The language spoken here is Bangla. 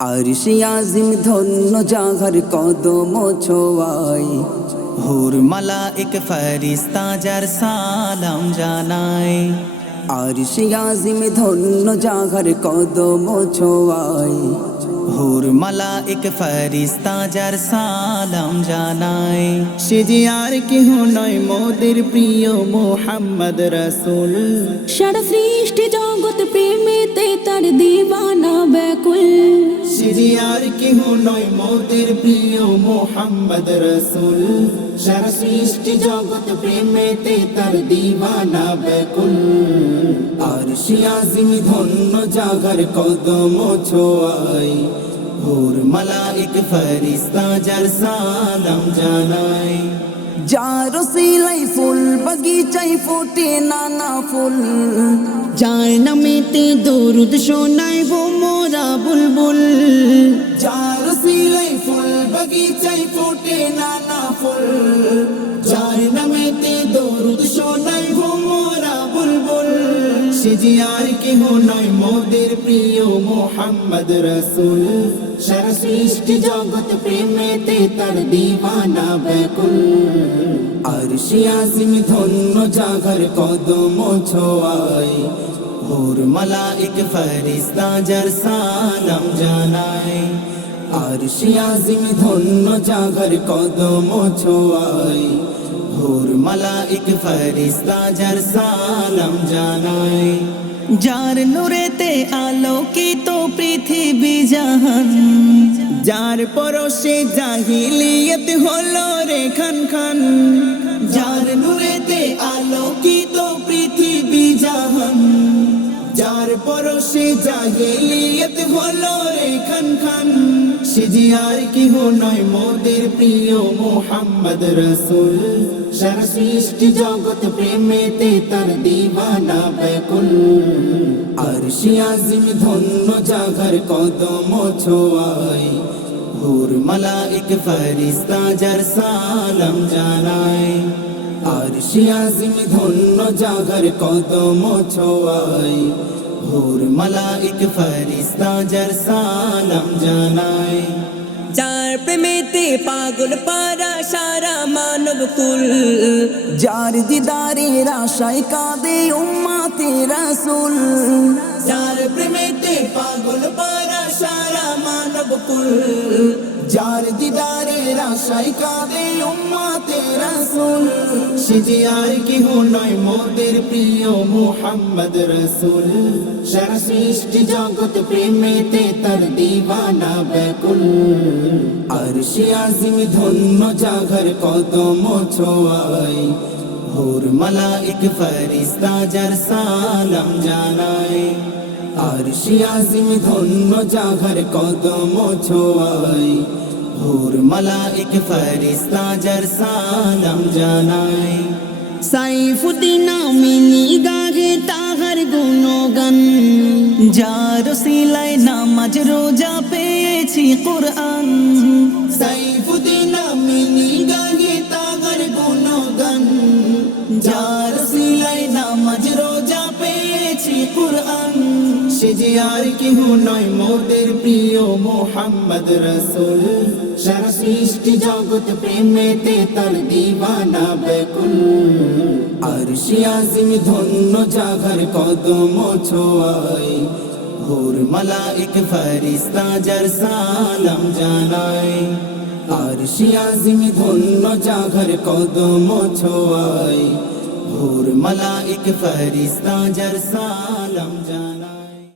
আরশে আজিম ধন্য জাগার কদম ছোঁয়ায়, হুর মালাইক ফেরেশতা যার সালাম জানায়। আরশে আজিম ধন্য জাগার কদম ছোঁয়ায়, হুর মালাইক ফেরেশতা যার সালাম জানায়। সে যে আর কেহ নয় মোদের প্রিয় মুহাম্মদ রাসূল। সারা সৃষ্টি জগৎ প্রেমেতে তার দিওয়ানা ব্যাকুল। সে যে আর কেহ নয় মোদের প্রিয় মুহাম্মদ রাসূল। সারা সৃষ্টি জগৎ প্রেমেতে তার দিওয়ানা ব্যাকুল। আরশে আজিম ধন্য জাগার কদম ছোঁয়ায়, হুর মালাইক ফেরেশতা যার সালাম জানায়। যার সিলাই ফুল বাগিচায় ফোটে নানা ফুল, যার নামেতে দরুদ শোনাইব মোরা বুলবুল। যার সিলাই ফুল বাগিচায় ফোটে নানা ফুল, যার নামেতে দরুদ শোনাইব মোরা বুলবুল। সে যে আর কেহ নয় মোদের প্রিয় মুহাম্মদ রাসূল। সারা সৃষ্টি জগৎ প্রেমেতে তার দিওয়ানা ব্যাকুল। আরশে আজিম ধন্য জাগার কদম ছোঁয়ায়, হুর মালাইক ফেরেশতা যার সালাম জানায়। আরশে আজিম ধন্য জাগার কদম ছোঁয়ায়, হুর মালাইক ফেরেশতা যার সালাম জানায়। যার নূরেতে আলোকিত পৃথিবী জাহান, যার পরশে জাহিলিয়ত হলো রে খান খান। যার নূরেতে আলোকিত পৃথিবী জাহান, যার পরশে জাহিলিয়ত হলো রে খান খান। সে যে আর কেহ নয় মোদের প্রিয় মুহাম্মদ রাসূল। সারা সৃষ্টি জগৎ প্রেমেতে তার দিওয়ানা ব্যাকুল। আরশে আজিম ধন্য জাগার কদম ছোঁয়ায়, হুর মালাইক ফেরেশতা যার সালাম জানায়। আরশে আজিম ধন্য জাগার কদম ছোঁয়ায়, হুর মালাইক ফেরেশতা যার সালাম জানায়। যার প্রেমেতে পাগল পারা সারা মানব কুল। যার দিদারের আশায় কাঁদে উম্মতে রাসূল, যার প্রেমেতে পাগল পারা সারা মানব কুল। যার দিদারের আশায় কাঁদে উম্মতে রাসূল। সে যে আর কেহ নয় মোদের প্রিয় মুহাম্মদ রাসূল। সারা সৃষ্টি জগৎ প্রেমেতে তার দিওয়ানা ব্যাকুল। আরশে আজিম ধন্য জাগার কদম ছোঁয়ায়, হুর মালাইক ফেরেশতা যার সালাম জানায়। আরশে আজিম ধন্য জাগার কদম ছোঁয়ায়, হুর মালাইক ফেরেশতা যার সালাম জানায়। সাইফুদ্দিন আমিনী গাহে তাহার গুণগান। যার সিলাই নামাজ রোজা পেয়েছি কুরআন। সাইফুদ্দিন আমিনী গাহে তাহার গুণগান। যার সিলাই নামাজ রোজা পেয়েছি কুরআন। সে যে আর কেহ নয় মোদের প্রিয় মুহাম্মদ রাসূল। সারা সৃষ্টি জগৎ প্রেমেতে তার দিওয়ানা ব্যাকুল। আরশে আজিম ধন্য জাগার কদম ছোঁয়ায়, হুর মালাইক ফেরেশতা যার সালাম জানায়। আরশে আজিম ধন্য জাগার কদম ছোঁয়ায়, হুর মালাইক ফেরেশতা যার সালাম জানায়।